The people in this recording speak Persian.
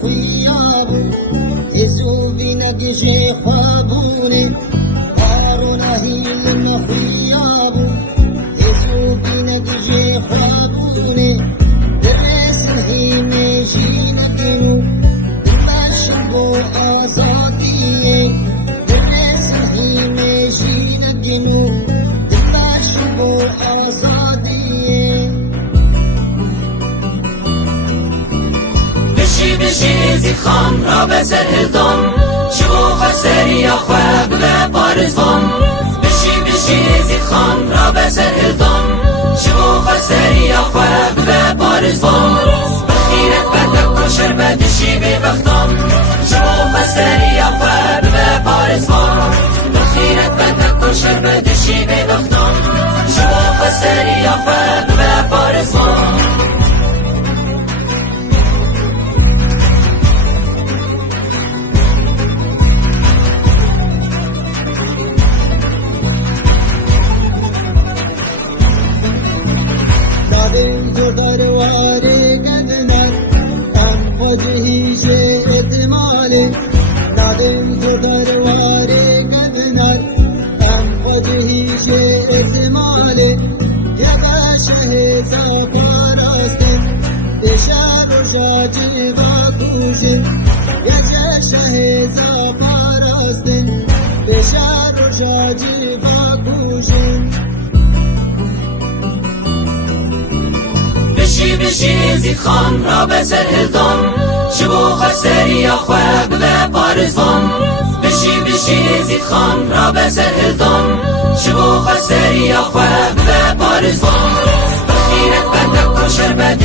خویابو ازو بینگجه خوابونه آرو نهیل نخویابو ازو بینگجه خوابونه درس هیمه جینگنو بشبو آزادیه درس هیمه جینگنو بشبو آزادیه بشی زی خان را به سرهدان شبو خسری خواب به پارزان بشی زی خان را به سرهدان شبو خسری خواب به پارزان بخیرت بدک و شربت شی به بختان شبو خسری خواب به پارزان بخیرت بدک و شربت شی به بختان شبو خسری خواب به پارزان تو درواره گذنر ام وجهی اعتماله نادم تو درواره گذنر ام وجهی اعتماله یدا شهزا پاراستن دشار و جاجی باکوشن یدا شهزا پاراستن دشار و جاجی باکوشن بشی زی خان را به سرهدان شبو خسری خواب به پارزان بشی زی خان را به سرهدان شبو خسری خواب به پارزان بخیرت بدک و شربت